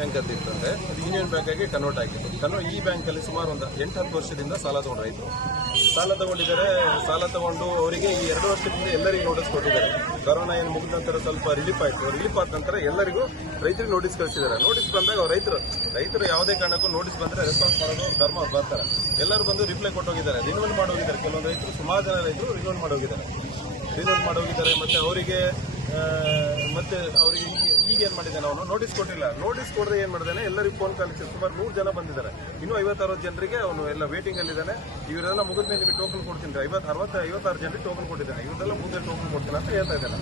Bank ಅಂತ ಇತ್ತಂದ್ರೆ ಅದು ಯೂನಿಯನ್ ಬ್ಯಾಂಕ್ ಆಗಿ ಕನ್ವರ್ಟ್ ಆಗಿತ್ತು. ಈ ಬ್ಯಾಂಕ್ ಅಲ್ಲಿ ಸುಮಾರು ಒಂದು 8-10 ವರ್ಷದಿಂದ ಸಾಲ ತಗೊಂಡು ರೈತರು ಸಾಲ ತಗೊಂಡಿದ್ದಾರೆ. ಸಾಲ ತಗೊಂಡು ಅವರಿಗೆ ಈ 2 ವರ್ಷದಿಂದ ಎಲ್ಲರಿಗೂ ನೋಟಿಸ್ ಕೊಟ್ಟಿದ್ದಾರೆ. ಕೊರೋನಾ ಏನು ಮುಗಿದ ನಂತರ ಸ್ವಲ್ಪ ರಿಲೀಫ್ ಆಯ್ತು. ರಿಲೀಫ್ ಆದ ನಂತರ ಎಲ್ಲರಿಗೂ ರೈತರಿಗೆ ನೋಟಿಸ್ ಕಳಿಸಿದ್ದಾರೆ. ನೋಟಿಸ್ ಬಂದಾಗ ರೈತರು ಯಾವುದೇ ಕಾರಣಕ್ಕೂ ನೋಟಿಸ್ ಬಂದ್ರೆ ರೆಸ್ಪಾನ್ಸ್ ಮಾಡೋದು ಧರ್ಮ ಅವ್ರು ಬರ್ತಾರೆ. ಎಲ್ಲರೂ ಬಂದು ರಿಪ್ಲೈ ಕೊಟ್ಟೋಗಿದ್ದಾರೆ, ರಿನ್ಯೂವಲ್ ಮಾಡೋಗಿದ್ದಾರೆ. ಕೆಲವೊಂದು ರೈತರು, ಸುಮಾರು ಜನ ರೈತರು ರಿನ್ಯೂವಲ್ ಮಾಡೋಗಿದ್ದಾರೆ. ಮತ್ತೆ ಅವರಿಗೆ ಈಗ ಏನ್ ಮಾಡಿದ್ದಾನೆ, ಅವನು ನೋಟಿಸ್ ಕೊಟ್ಟಿಲ್ಲ. ನೋಟಿಸ್ ಕೊಡದೆ ಏನ್ ಮಾಡಿದಾನೆ, ಎಲ್ಲರಿಗೂ ಫೋನ್ ಕಾಲ್ ಸುಮಾರು 100 ಜನ ಬಂದಿದ್ದಾರೆ. ಇನ್ನೂ 50-60 ಜನರಿಗೆ ಅವನು ಎಲ್ಲ ವೇಟಿಂಗ್ ಅಲ್ಲಿ ಇದ್ದಾನೆ. ಇವರೆಲ್ಲ ಮುಗಿದ್ಮೇಲೆ ನಿಮಗೆ ಟೋಕನ್ ಕೊಡ್ತೀನಿ, 56 ಜನರಿಗೆ ಟೋಕನ್ ಕೊಟ್ಟಿದ್ದಾನೆ. ಇವರೆಲ್ಲ ಮುಂದೆ ಟೋಕನ್ ಕೊಡ್ತೀನಿ ಅಂತ ಹೇಳ್ತಾ ಇದ್ದಾನೆ.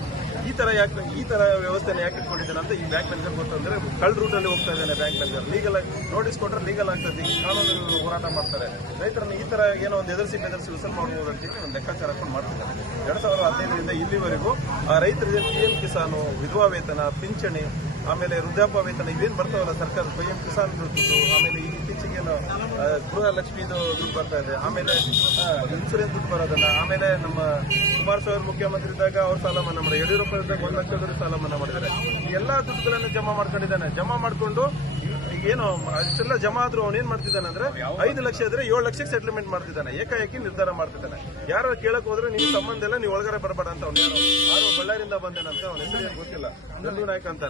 ಈ ತರ ವ್ಯವಸ್ಥೆನ ಯಾಕೆ ಇಟ್ಕೊಂಡಿದ್ದಾನೆ ಅಂತ ಈ ಬ್ಯಾಂಕ್ ಮ್ಯಾನೇಜರ್ ಗೊತ್ತಂದ್ರೆ ಕಳ್ ರೂಟ್ ಅಲ್ಲಿ ಹೋಗ್ತಾ ಇದ್ದಾನೆ. ಬ್ಯಾಂಕ್ ಮ್ಯಾನೇಜರ್ ಲೀಗಲ್ ನೋಟಿಸ್ ಕೊಟ್ಟರೆ ಲೀಗಲ್ ಆಗ್ತದೆ, ಕಾನೂನು ಹೋರಾಟ ಮಾಡ್ತಾರೆ. ರೈತರನ್ನ ಈ ತರ ಏನೋ ಒಂದು ಎದುರಿಸಿ ವಿಸಲ್ ಮಾಡಬಹುದು ಅಂತ ಒಂದು ಲೆಕ್ಕಾಚಾರ ಹಾಕೊಂಡು ಮಾಡ್ತಿದ್ದಾರೆ. 2015ರಿಂದ ಇಲ್ಲಿವರೆಗೂ ಆ ರೈತರಿಗೆ PM ಕಿಸಾನು, ವಿಧವಾ ವೇತನ, ಪಿಂಚಣಿ, ಆಮೇಲೆ ವೃದ್ಧಾಪ್ಯ ವೇತನ ಇವೇನು ಬರ್ತಾವಲ್ಲ ಸರ್ಕಾರ, PM ಕಿಸಾನ್ ದುಡ್ಡು, ಆಮೇಲೆ ಈ ಇತ್ತೀಚೆಗೇನು ಗೃಹಲಕ್ಷ್ಮಿದು ದುಡ್ಡು ಬರ್ತಾ ಇದೆ, ಆಮೇಲೆ ಇನ್ಸೂರೆನ್ಸ್ ದುಡ್ಡು ಬರೋದನ್ನ, ಆಮೇಲೆ ನಮ್ಮ ಕುಮಾರಸ್ವಾಮಿ ಮುಖ್ಯಮಂತ್ರಿ ಇದ್ದಾಗ ಅವ್ರು ಸಾಲ ಮನ್ನಾ ಮಾಡಿದ್ದಾರೆ. ಯಡಿಯೂರಪ್ಪ ಇದ್ದಾಗ 1 ಲಕ್ಷ ಸಾಲ ಮನ್ನಾ ಮಾಡಿದ್ದಾರೆ. ಈ ಎಲ್ಲಾ ದುಡ್ಡುಗಳನ್ನು ಜಮಾ ಮಾಡ್ಕೊಂಡಿದ್ದಾನೆ. ಜಮಾ ಮಾಡ್ಕೊಂಡು ಏನು ಅಷ್ಟೆಲ್ಲ ಜಮಾ ಆದ್ರೂ ಅವನೇನ್ ಮಾಡ್ತಿದ್ದಾನೆ ಅಂದ್ರೆ 5 ಲಕ್ಷ ಇದ್ರೆ 7 ಲಕ್ಷಕ್ಕೆ ಸೆಟಲ್ಮೆಂಟ್ ಮಾಡ್ತಿದ್ದಾನೆ. ಏಕಾಏಕಿ ನಿರ್ಧಾರ ಮಾಡ್ತಿದ್ದಾನೆ. ಯಾರು ಕೇಳಕ್ ಹೋದ್ರೆ ನೀವು ಸಂಬಂಧ ಇಲ್ಲ, ನೀವು ಒಳಗಡೆ ಬರಬೇಡ ಅಂತ. ಅವ್ನು ಯಾರು ಬಳ್ಳಾರಿಯಿಂದ ಬಂದೇನಂತ, ಅವನ ಹೆಸರು ಏನು ಗೊತ್ತಿಲ್ಲ, ನಂದು ನಾಯಕ್ ಅಂತ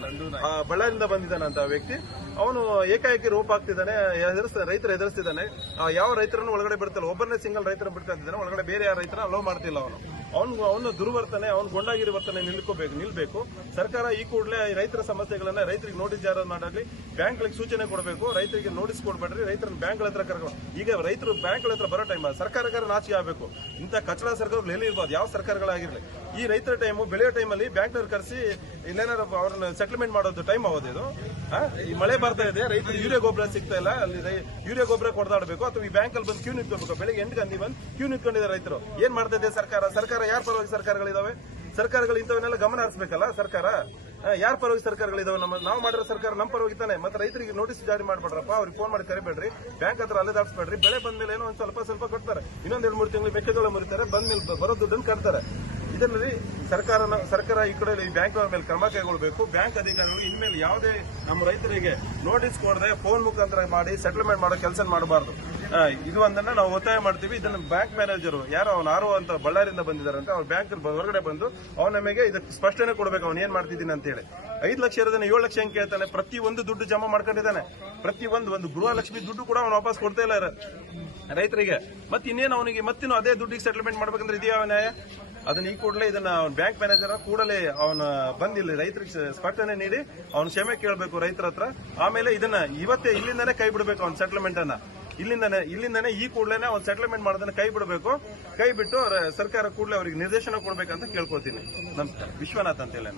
ಬಳ್ಳಾರಿಯಿಂದ ಬಂದಿದ್ದಾನಂತ ವ್ಯಕ್ತಿ. ಅವನು ಏಕಾಏಕಿ ರೋಪ್ ಆಗ್ತಿದ್ದಾನೆ, ರೈತರು ಎದುರಿಸ್ತಿದ್ದಾನೆ. ಯಾವ ರೈತರನ್ನು ಒಳಗಡೆ ಬಿಡ್ತಲ್ಲ, ಒಬ್ಬರನ್ನೇ ಸಿಂಗಲ್ ರೈತರ ಬಿಡ್ತಾ ಇದ್ದಾನೆ. ಒಳಗಡೆ ಬೇರೆ ಯಾರ ರೈತರ ಅಲೋ ಮಾಡ್ತಿಲ್ಲ. ಅವನು ದುರ್ವರ್ತನೆ, ಅವನು ಗೊಂಡಾಗಿರಿ ವರ್ತನೆ ನಿಲ್ಬೇಕು. ಸರ್ಕಾರ ಈ ಕೂಡಲೇ ರೈತರ ಸಮಸ್ಯೆಗಳನ್ನ ರೈತರಿಗೆ ನೋಟಿಸ್ ಜಾರಿ ಮಾಡಲಿ, ಬ್ಯಾಂಕ್ಗಳಿಗೆ ಸೂಚನೆ ಕೊಡಬೇಕು. ರೈತರಿಗೆ ನೋಟಿಸ್ ಕೊಡಬೇಡ್ರಿ, ರೈತರನ್ನ ಬ್ಯಾಂಕ್ಗಳ ಹತ್ರ ಕರ್ಕೊಂಡು. ಈಗ ರೈತರು ಬ್ಯಾಂಕ್ಗಳ ಹತ್ರ ಬರೋ ಟೈಮ್ ಸರ್ಕಾರಗಳ ನಾಚಿಕೆ ಆಗಬೇಕು. ಇಂಥ ಕಚಡ ಸರ್ಕಾರಗಳು ಎಲ್ಲಿ ಇರ್ಬೋದು, ಯಾವ ಸರ್ಕಾರಗಳಾಗಿರ್ಲಿ. ಈ ರೈತರ ಟೈಮು, ಬೆಳೆಯೋ ಟೈಮಲ್ಲಿ ಬ್ಯಾಂಕ್ನವ್ರು ಕರೆಸಿ ಇಲ್ಲೇನಾರು ಅವ್ರನ್ನ ಸೆಟಲ್ಮೆಂಟ್ ಮಾಡೋದು ಟೈಮ್ ಆಗೋದು ಇದು. ಈ ಮಳೆ ಬರ್ತಾ ಇದೆ, ರೈತರು ಯೂರಿಯಾ ಗೊಬ್ಬರ ಸಿಗ್ತಾ ಇಲ್ಲ, ಅಲ್ಲಿ ಯೂರಿಯಾ ಗೊಬ್ಬರ ಕೊಡದಾಡಬೇಕು. ಅಥವಾ ಈ ಬ್ಯಾಂಕಲ್ಲಿ ಬಂದು ಕ್ಯೂ ನಿಂತ್ಕೋಬೇಕು. ಬೆಳಿಗ್ಗೆ 8 ಗಂಟೆ ಬಂದು ಕ್ಯೂ ನಿಂತ್ಕೊಂಡಿದ್ದಾರೆ ರೈತರು. ಏನ್ ಮಾಡ್ತಾ ಇದೆ ಸರ್ಕಾರ? ಯಾರ ಪರವಾಗಿ ಸರ್ಕಾರಗಳಿದಾವೆ? ಸರ್ಕಾರಗಳು ಇಂಥವನ್ನೆಲ್ಲ ಗಮನ ಹರಿಸಬೇಕಲ್ಲ. ಸರ್ಕಾರ ಯಾರ ಪರವಾಗಿ ಸರ್ಕಾರಗಳಿದಾವೆ? ನಾವು ಮಾಡಿರೋ ಸರ್ಕಾರ ನಮ್ಮ ಪರವಾಗಿ ತಾನೆ. ಮತ್ತೆ ರೈತರಿಗೆ ನೋಟಿಸ್ ಜಾರಿ ಮಾಡ್ಬೇಡ್ರಪ್ಪ, ಅವ್ರಿಗೆ ಫೋನ್ ಮಾಡಿ ಕರಿಬೇಡ್ರಿ, ಬ್ಯಾಂಕ್ ಹತ್ರ ಅಲೆದಾಡ್ಸ್ಬೇಡ್ರಿ. ಬೆಳೆ ಬಂದ್ಮೇಲೆ ಏನೋ ಒಂದ್ ಸ್ವಲ್ಪ ಕೊಡ್ತಾರೆ, ಇನ್ನೊಂದ್ 2-3 ತಿಂಗಳು ಮೆಕ್ಕೆಜೋಳ ಮುರಿತಾರೆ, ಬಂದ್ಮೇಲೆ ಬರೋ ದುಡ್ಡನ್ನು ಕಟ್ತಾರೆ. ಇದರಲ್ಲಿ ಸರ್ಕಾರ ಈ ಕಡೆ ಈ ಬ್ಯಾಂಕ್ ಮೇಲೆ ಕ್ರಮ ಕೈಗೊಳ್ಳಬೇಕು. ಬ್ಯಾಂಕ್ ಅಧಿಕಾರಿಗಳು ಇನ್ಮೇಲೆ ಯಾವುದೇ ನಮ್ಮ ರೈತರಿಗೆ ನೋಟಿಸ್ ಕೊಡದೆ ಫೋನ್ ಮುಖಾಂತರ ಮಾಡಿ ಸೆಟಲ್ಮೆಂಟ್ ಮಾಡೋ ಕೆಲಸ ಮಾಡಬಾರ್ದು. ಇದು ಒಂದನ್ನ ನಾವು ಒತ್ತಾಯ ಮಾಡ್ತೀವಿ. ಇದನ್ನ ಬ್ಯಾಂಕ್ ಮ್ಯಾನೇಜರು ಯಾರೋ ಅವ್ನು ಆರೋ ಅಂತ ಬಳ್ಳಾರಿಯಿಂದ ಬಂದಿದ್ದಾರಂತೆ, ಅವ್ರ ಬ್ಯಾಂಕ್ ಹೊರಗಡೆ ಬಂದು ಅವ್ನ ನಮಗೆ ಇದಕ್ಕೆ ಸ್ಪಷ್ಟನೆ ಕೊಡಬೇಕು, ಅವ್ನು ಏನ್ ಮಾಡ್ತಿದ್ದೀನಿ ಅಂತ ಹೇಳಿ. 5 ಲಕ್ಷ ಇರೋದನ್ನ 7 ಲಕ್ಷ ಹೆಂಗ್ ಕೇಳ್ತಾನೆ? ಪ್ರತಿ ಒಂದು ದುಡ್ಡು ಜಮಾ ಮಾಡ್ಕೊಂಡಿದ್ದಾನೆ. ಪ್ರತಿ ಒಂದು ಗೃಹಲಕ್ಷ್ಮಿ ದುಡ್ಡು ಕೂಡ ಅವ್ನು ವಾಪಸ್ ಕೊಡ್ತಾ ಇಲ್ಲ ರೈತರಿಗೆ. ಮತ್ತೆ ಇನ್ನೇನು ಅವನಿಗೆ ಮತ್ತಿನ್ನು ಅದೇ ದುಡ್ಡಿಗೆ ಸೆಟಲ್ಮೆಂಟ್ ಮಾಡ್ಬೇಕಂದ್ರೆ ಇದೆಯಾ ನ್ಯಾಯ? ಅದನ್ನ ಈ ಕೂಡಲೇ ಇದನ್ನ ಬ್ಯಾಂಕ್ ಮ್ಯಾನೇಜರ್ ಕೂಡಲೇ ಅವನ ಬಂದಿಲ್ಲ, ರೈತರಿಗೆ ಸ್ಪಷ್ಟನೆ ನೀಡಿ ಅವನು ಕ್ಷಮೆ ಕೇಳಬೇಕು ರೈತರ ಹತ್ರ. ಆಮೇಲೆ ಇದನ್ನ ಇವತ್ತೇ ಇಲ್ಲಿಂದಾನೇ ಕೈ ಬಿಡಬೇಕು, ಅವ್ನ ಸೆಟಲ್ಮೆಂಟ್ ಅನ್ನ ಇಲ್ಲಿಂದಾನೆ ಈ ಕೂಡಲೇ ಅವ್ನು ಸೆಟಲ್ಮೆಂಟ್ ಮಾಡೋದನ್ನ ಕೈ ಬಿಡಬೇಕು. ಕೈ ಬಿಟ್ಟು ಸರ್ಕಾರ ಕೂಡಲೇ ಅವರಿಗೆ ನಿರ್ದೇಶನ ಕೊಡ್ಬೇಕಂತ ಕೇಳ್ಕೊತೀನಿ. ನಮಸ್ಕಾರ. ವಿಶ್ವನಾಥ್ ಅಂತ ಹೇಳಿ.